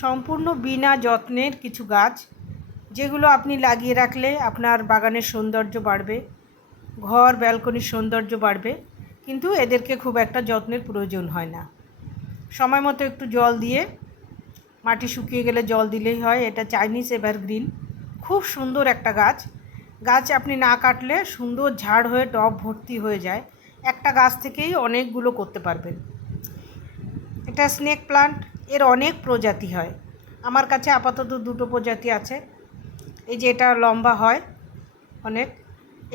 সম্পূর্ণ বিনা যত্নের কিছু গাছ, যেগুলো আপনি লাগিয়ে রাখলে আপনার বাগানের সৌন্দর্য বাড়বে, ঘর ব্যালকনির সৌন্দর্য বাড়বে, কিন্তু এদেরকে খুব একটা যত্নের প্রয়োজন হয় না। সময় মতো একটু জল দিয়ে, মাটি শুকিয়ে গেলে জল দিলেই হয়। এটা চাইনিজ এভারগ্রিন, খুব সুন্দর একটা গাছ। আপনি না কাটলে সুন্দর ঝাড় হয়ে টব ভর্তি হয়ে যায়। একটা গাছ থেকেই অনেকগুলো করতে পারবেন। এটা স্নেক প্লান্ট, এর অনেক প্রজাতি হয়। আমার কাছে আপাতত 2টো প্রজাতি আছে। এই যে এটা লম্বা হয় অনেক,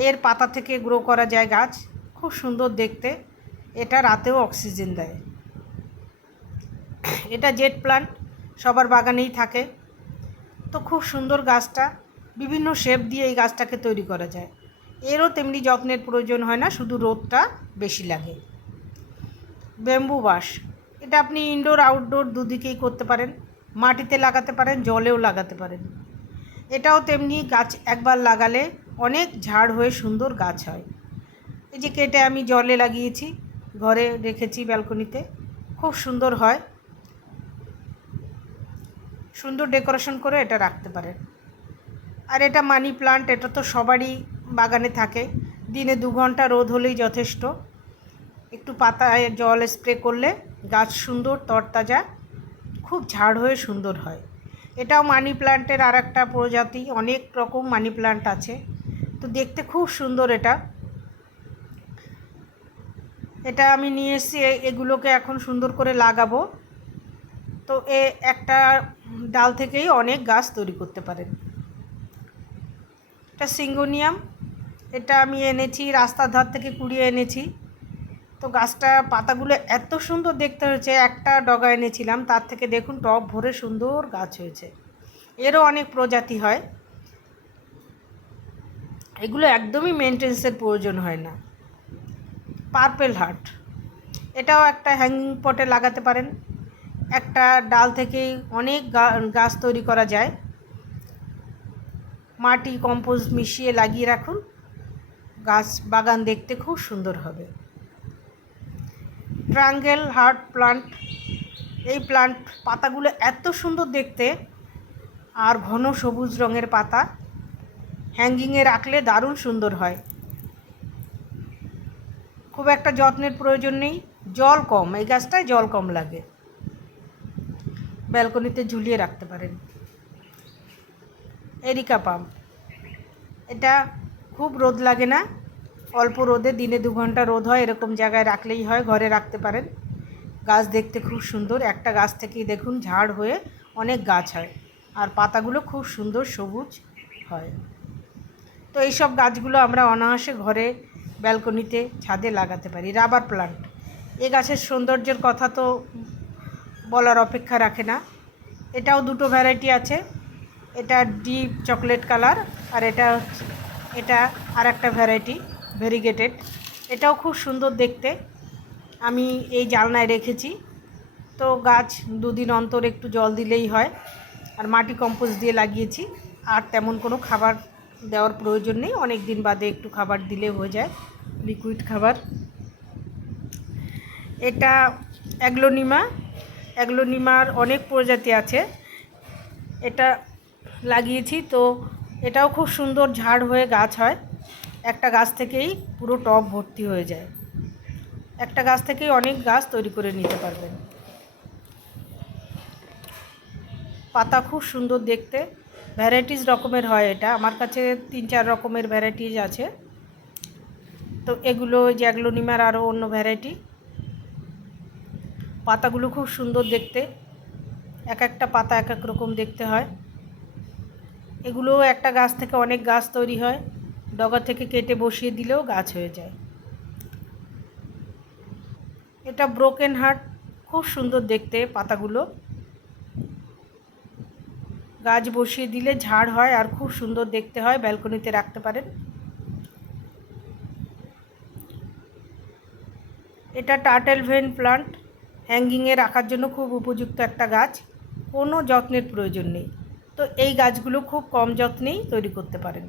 এর পাতা থেকে গ্রো করা যায় গাছ, খুব সুন্দর দেখতে। এটা রাতেও অক্সিজেন দেয়। এটা জেট প্লান্ট, সবার বাগানেই থাকে। তো খুব সুন্দর গাছটা, বিভিন্ন শেপ দিয়ে এই গাছটাকে তৈরি করা যায়। এরও তেমনি যত্নের প্রয়োজন হয় না, শুধু রোদটা বেশি লাগে। ব্যাম্বু বাঁশ, এটা আপনি ইনডোর আউটডোর দুদিকেই করতে পারেন, মাটিতে লাগাতে পারেন, জলেও লাগাতে পারেন। এটাও তেমনি, গাছ একবার লাগালে অনেক ঝাড় হয়ে সুন্দর গাছ হয়। এই যে কেটে আমি জলে লাগিয়েছি, ঘরে রেখেছি ব্যালকনিতে, খুব সুন্দর হয়। সুন্দর ডেকোরেশন করে এটা রাখতে পারেন। আর এটা মানি প্লান্ট, এটা তো সবারই বাগানে থাকে। দিনে 2 ঘন্টা রোদ হলেই যথেষ্ট। একটু পাতায় জল স্প্রে করলে গাছ সুন্দর তরতাজা, খুব ঝাড় হয়ে সুন্দর হয়। এটাও মানি প্লান্টের আর একটা প্রজাতি। অনেক রকম মানি প্লান্ট আছে, তো দেখতে খুব সুন্দর। এটা আমি নিয়ে এসেছি, এগুলোকে এখন সুন্দর করে লাগাবো। তো একটা ডাল থেকেই অনেক গাছ তৈরি করতে পারেন। এটা সিঙ্গোনিয়াম, এটা আমি এনেছি রাস্তার ধার থেকে কুড়িয়ে এনেছি। তো গাছটা পাতাগুলো এত সুন্দর দেখতে হয়েছে, একটা ডগা এনেছিলাম, তার থেকে দেখুন টব ভরে সুন্দর গাছ হয়েছে। এরও অনেক প্রজাতি হয়, এগুলো একদমই মেনটেন্সের প্রয়োজন হয় না। পার্পেল হার্ট, এটাও একটা হ্যাঙ্গিং পটে লাগাতে পারেন। একটা ডাল থেকেই অনেক গাছ তৈরি করা যায়। মাটি কম্পোস্ট মিশিয়ে লাগিয়ে রাখুন, গাছ বাগান দেখতে খুব সুন্দর হবে। ট্রায়াঙ্গেল হার্ট প্লান্ট, এই প্লান্ট পাতাগুলো এত সুন্দর দেখতে, আর ঘন সবুজ রঙের পাতা, হ্যাঙ্গিংয়ে রাখলে দারুণ সুন্দর হয়। খুব একটা যত্নের প্রয়োজন নেই, জল কম, এই গাছটায় জল কম লাগে, ব্যালকনিতে ঝুলিয়ে রাখতে পারেন। এরিকা পাম, এটা খুব রোদ লাগে না, অল্প রোদে, দিনে 2 ঘন্টা রোদ হয়, এরকম জায়গায় রাখলেই হয়। ঘরে রাখতে পারেন। গাছ দেখতে খুব সুন্দর, একটা গাছ থেকেই দেখুন ঝাড় হয়ে অনেক গাছ হয়, আর পাতাগুলো খুব সুন্দর সবুজ হয়। তো এইসব গাছগুলো আমরা অনায়াসে ঘরে ব্যালকনিতে ছাদে লাগাতে পারি। রাবার প্লান্ট, এই গাছের সৌন্দর্যের কথা তো বলার অপেক্ষা রাখে না। এটাও 2টো ভ্যারাইটি আছে, এটা ডিপ চকলেট কালার, আর এটা আর একটা ভ্যারাইটি ভেরিগেটেড। এটাও খুব সুন্দর দেখতে। আমি এই জানলায় রেখেছি। তো গাছ 2 দিন অন্তর একটু জল দিলেই হয়, আর মাটি কম্পোস্ট দিয়ে লাগিয়েছি। আর তেমন কোনো খাবার দেওয়ার প্রয়োজন নেই, অনেক দিন বাদে একটু খাবার দিলে হয়ে যায়, লিকুইড খাবার। এটা অ্যাগ্লোনিমার অনেক প্রজাতি আছে। এটা লাগিয়েছি, তো এটাও খুব সুন্দর ঝাড় হয়ে গাছ হয়। একটা গাছ থেকেই পুরো টব ভর্তি হয়ে যায়। একটা গাছ থেকেই অনেক গাছ তৈরি করে নিতে পারবেন। পাতা খুব সুন্দর দেখতে, ভ্যারাইটিস রকমের হয়। এটা আমার কাছে 3-4 রকমের ভ্যারাইটিস আছে। তো এগুলো যে অ্যাগ্লোনিমার আরও অন্য ভ্যারাইটি। পাতাগুলো খুব সুন্দর দেখতে, একটা পাতা এক রকম দেখতে হয়। এগুলো একটা গাছ থেকে অনেক গাছ তৈরি হয়, ডগা থেকে কেটে বসিয়ে দিলেও গাছ হয়ে যায়। এটা ব্রোকেন হার্ট, খুব সুন্দর দেখতে পাতাগুলো, গাছ বসিয়ে দিলে ঝাড় হয় আর খুব সুন্দর দেখতে হয়, ব্যালকনিতে রাখতে পারেন। এটা টার্টেল ভেন প্লান্ট, হ্যাঙ্গিংয়ে রাখার জন্য খুব উপযুক্ত একটা গাছ, কোনো যত্নের প্রয়োজন নেই। তো এই গাছগুলো খুব কম যত্নেই তৈরি করতে পারেন।